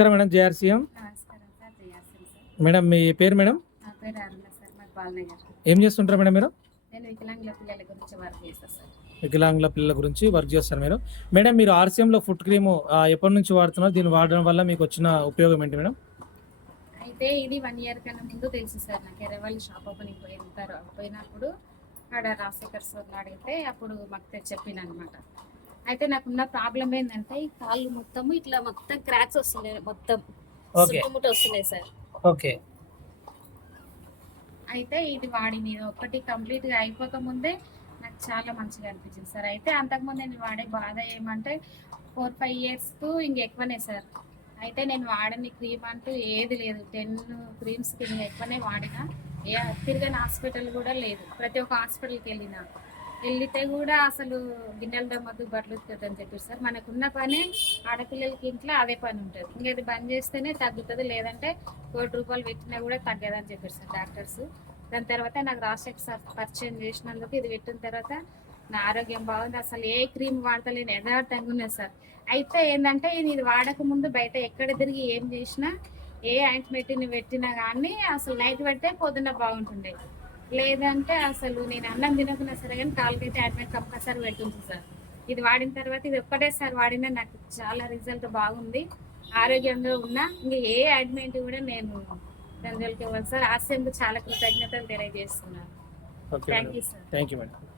నమస్కారం madam, JRCM. నమస్కారం sir, జయాశ్రీ sir. Madam మీ పేరు మేడం? నా పేరు అరుణ సార్, మాది బాలనగర్. ఏం చేస్తుంటారు మేడం మీరు? నేను వికలాంగుల పిల్లల గురించి వర్క్ చేస్తాను సార్. వికలాంగుల పిల్లల గురించి వర్క్ చేస్తారు మీరు. మేడం మీరు ఆర్సీఎంలో ఫుట్ క్రీమ్ ఎప్పటి నుంచి వాడుతున్నారు? దీన్ని వాడడం వల్ల మీకు వచ్చిన ఉపయోగం ఏంటి మేడం? అయితే ఇది 1 ఇయర్ కన్నా ముందు తెలుసు సార్. నాకు ఎర్రవల్లి షాప్ ఓపెనింగ్ పోయినప్పుడు ఆడ రాజశేఖర్ సార్ అడిగితే అప్పుడు మాకు చెప్పిన అనమాట. అయితే నాకున్న ప్రాబ్లం ఏంటంటే ఈ కాళ్ళు మొత్తము ఇట్లా మొత్తం క్రాక్స్ వస్తున్నాయి, మొత్తం చుట్టుముట్టు వస్తున్నాయి సార్. ఓకే. అయితే ఇది వాడింది ఒకటి కంప్లీట్గా అయిపోక ముందే నాకు చాలా మంచిగా అనిపించింది సార్. అయితే అంతకుముందు నేను వాడే బాధ ఏమంటే 4-5 ఇయర్స్కు ఇంకెక్కువనే సార్. అయితే నేను వాడని క్రీమ్ అంటూ ఏది లేదు. 10 క్రీమ్స్కి ఎక్కువనే వాడినా. తిరిగిన హాస్పిటల్ కూడా లేదు. ప్రతి ఒక్క హాస్పిటల్కి వెళ్తే కూడా అసలు గిన్నెలు దమ్మద్దు, బట్టలు ఉతుకుతుందని చెప్పారు సార్. మనకున్న పని ఆడపిల్లలకి ఇంట్లో అదే పని ఉంటుంది. ఇంకా ఇది బంద్ చేస్తేనే తగ్గుతుంది, లేదంటే ₹1 పెట్టినా కూడా తగ్గదని చెప్పారు సార్ డాక్టర్స్. దాని తర్వాత నాకు రాజశేఖర్ సార్ పరిచయం చేసినందుకు ఇది పెట్టిన తర్వాత నా ఆరోగ్యం బాగుంది. అసలు ఏ క్రీమ్ వాడతలేను, యథార్థంగా ఉన్నది సార్. అయితే ఏంటంటే ఇది వాడక ముందు బయట ఎక్కడ తిరిగి ఏం చేసినా, ఏ ఆయింట్మెంట్ని పెట్టినా కానీ అసలు నైట్ పడితే పొద్దున్న బాగుంటుండే. లేదంటే అసలు నేను అన్నం తినకున్నా సరే కానీ కాళ్ళకైతే ఆయింట్మెంట్ కంపల్సరీ పెడుతుంది సార్. ఇది వాడిన తర్వాత ఇది ఒక్కటేసారి వాడినా నాకు చాలా రిజల్ట్ బాగుంది, ఆరోగ్యంగా ఉన్నా. ఇంకా ఏ ఆయింట్మెంట్ కూడా నేను దాని జోలికి ఇవ్వాలి సార్. ఆర్సీఎంకు చాలా కృతజ్ఞతలు తెలియజేస్తున్నాను. Thank you sir. Thank you madam.